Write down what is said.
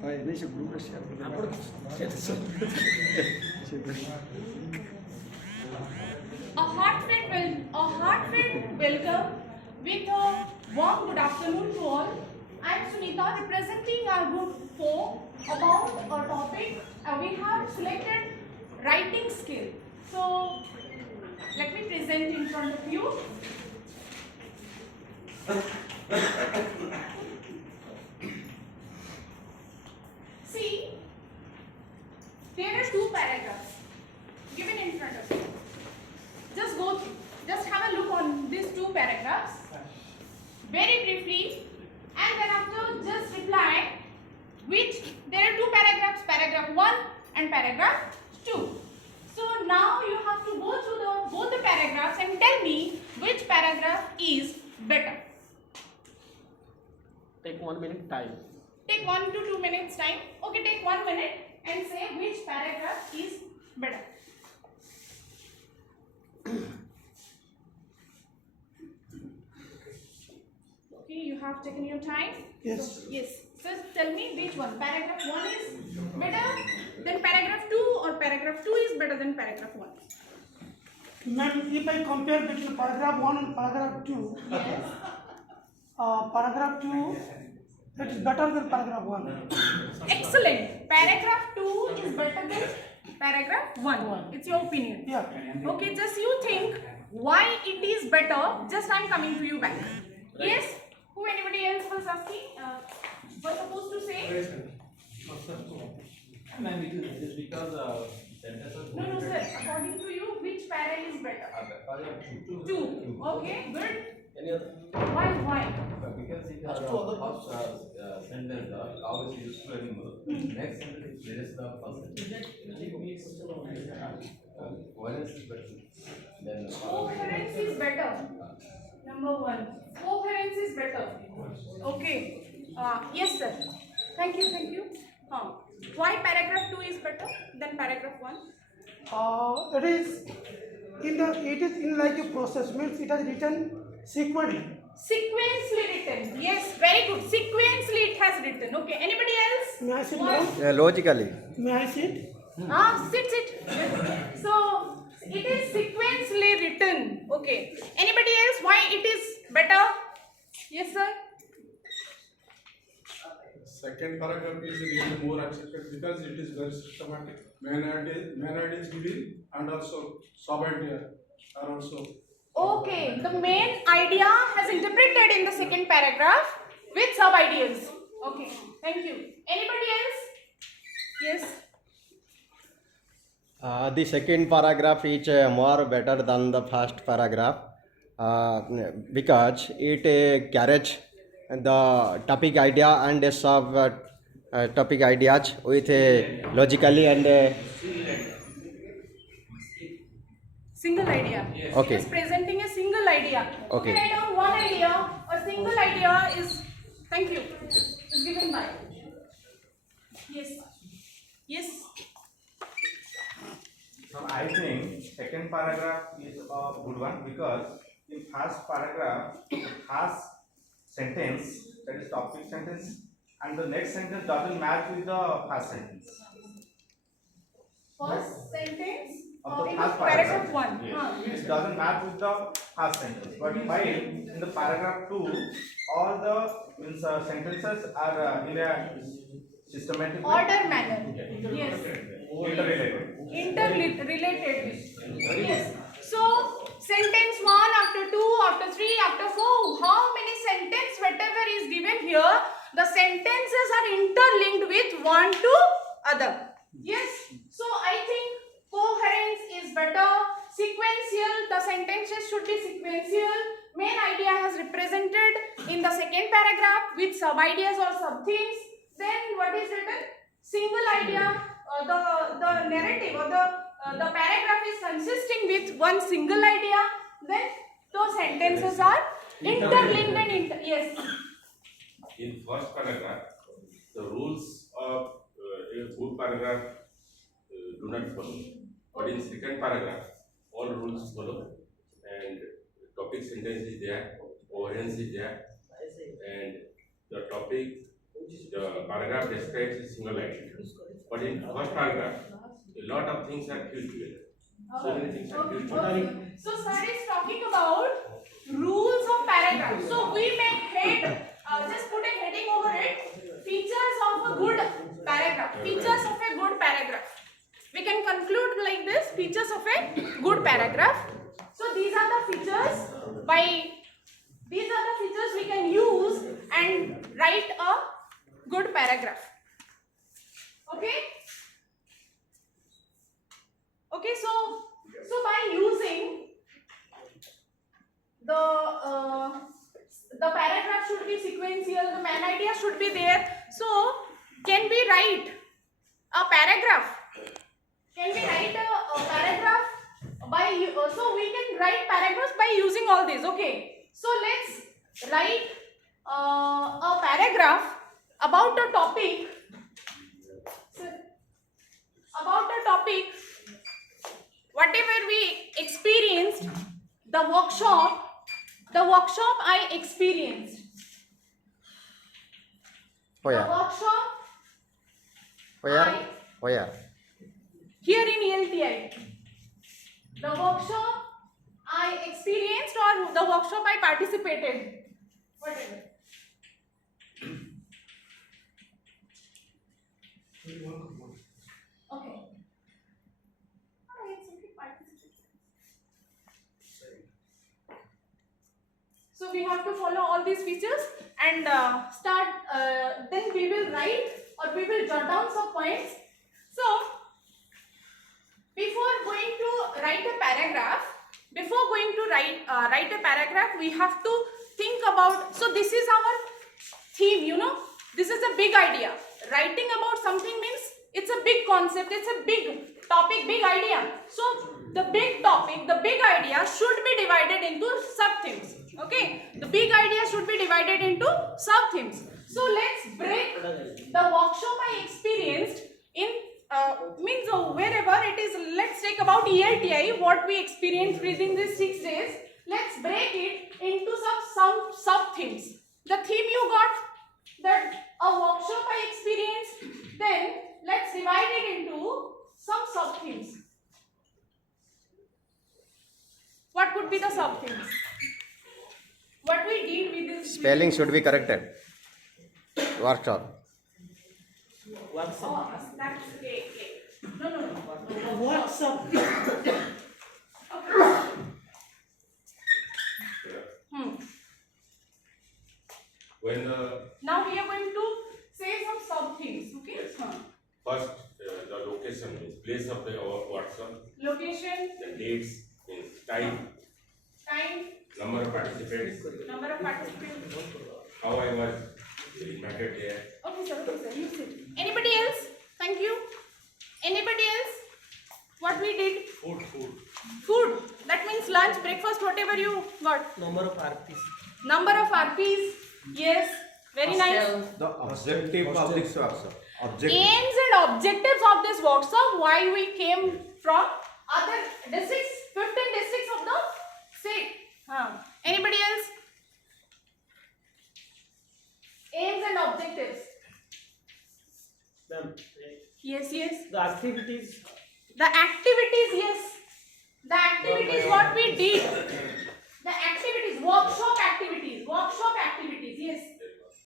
deixa o grupo achar. A heartfelt welcome with a warm good afternoon to all. I am Sunita representing our group 4 about a topic we have selected writing skill. So let me present in front of you. See, there are two paragraphs given in front of you. Just go through. Just have a look on these two paragraphs very briefly, and then after just reply which there are two paragraphs, paragraph 1 and paragraph 2. So now you have to go through both the paragraphs and tell me which paragraph is better. Take 1 minute time. Take 1 to 2 minutes time. Okay, take 1 minute and say which paragraph is better. Okay, you have taken your time. Yes. So, yes. Just tell me which one. Paragraph 1 is better than paragraph 2 or paragraph 2 is better than paragraph 1? Ma'am, if I compare between paragraph 1 and paragraph 2, Yes. paragraph 2 it is better than paragraph 1. Excellent. Paragraph 2 is better than paragraph 1. It's your opinion. Yeah. Okay, just you think why it is better. Just I'm coming to you back. Yes? Who anybody else was asking? Was supposed to say? Ma'am, it is because sentences. No, sir. According to you, which para is better? Paragraph 2. Okay, good. Any other? Why? Because it has first sentence always used to animal. Next sentence is the first sentence. Coherence is better. Then Coherence is better. Number 1. Coherence is better. Okay. Yes, sir. Thank you. Why paragraph 2 is better than paragraph 1? It is in like a process, means it has written sequentially. Sequentially written. Yes, very good. Sequentially it has written. Okay. Anybody else? May I sit What? down? Logically. May I sit? Sit. So it is sequentially written. Okay. Anybody else? Why it is better? Yes, sir. Second paragraph is really more accepted because it is very systematic. Main idea is given and also sub idea are also. Okay. The main idea has interpreted in the second paragraph with sub ideas. Okay. Thank you. Anybody else? Yes. The second paragraph is more better than the first paragraph because it carries the topic idea and a sub topic ideas with logically and Single idea. Okay. It is presenting a single idea. Okay. Write down one idea. A single idea is. Thank you. Is given by. Yes. So I think second paragraph is a good one because in first paragraph it has sentence, that is topic sentence, and the next sentence doesn't match with the first sentence. First sentence Of the in first paragraph 1. Yes. It doesn't match with the first sentence. But while in the paragraph 2, all the sentences are in a systematic way. Order manner. Yes. Interrelated. Interrelated. Yes. So sentence 1 after 2 after 3 after 4. How many sentences whatever is given here, the sentences are interlinked with one to other. Yes. So I think coherence is better. Sequential, the sentences should be sequential. Main idea has represented in the second paragraph with sub ideas or sub themes. Then what is written? Single idea. The narrative or the paragraph is consisting with one single idea. Then those sentences are interlinked and yes. In first paragraph, the rules of a good paragraph do not follow. But in second paragraph, all rules follow, and topic sentence is there, coherence is there, and the topic the paragraph describes a single item. But in first paragraph, a lot of things are fused together. So many things are fused together. Okay. So sir is talking about rules of paragraph. So we may head, just put a heading over it. Features of a good paragraph. Features of a good paragraph. We can conclude like this. Features of a good paragraph. So these are the features we can use and write a good paragraph. Okay. Okay, so by using the paragraph should be sequential, the main idea should be there. So can we write a paragraph? Can we write a paragraph by so we can write paragraphs by using all these. Okay, so let's write a paragraph about a topic. About a topic, whatever we experienced, the workshop I experienced. Where? The workshop Where? here in ELTI. The workshop I experienced or the workshop I participated. Whatever. Okay. So we have to follow all these features and start. Then we will write or we will jot down some points. So before going to write a paragraph, we have to think about. So this is our theme. You know, this is a big idea. Writing about something means it's a big concept. It's a big topic, big idea. So the big topic, the big idea should be divided into sub-themes. Okay, the big idea should be divided into sub-themes. So let's break the workshop I experienced in wherever it is. Let's take about ELTI, what we experienced within these 6 days. Let's break it into some sub-themes. The theme you got, that a workshop I experienced, then let's divide it into some sub-themes. What could be the sub-themes? What we did with this Spelling should be corrected. Workshop. Oh, that's okay. No. What's up? Okay. When Now we are going to say some sub-themes. Okay. Yes. First, the location means place of the workshop, Location, the dates means time, number of participants, number of participants. how I was invited there. Okay, sir. You sit. Anybody else? Thank you. Anybody else? What we did? Food. That means lunch, breakfast, whatever you got. Number of RPs. Number of RPs. Yes. Very nice. The objective of this workshop. Aims and objectives of this workshop. Why we came from other districts, 15 districts of the state. Anybody else? Aims and objectives. Yes. The activities. The activities, yes. The activities what we did. The activities, workshop activities, yes.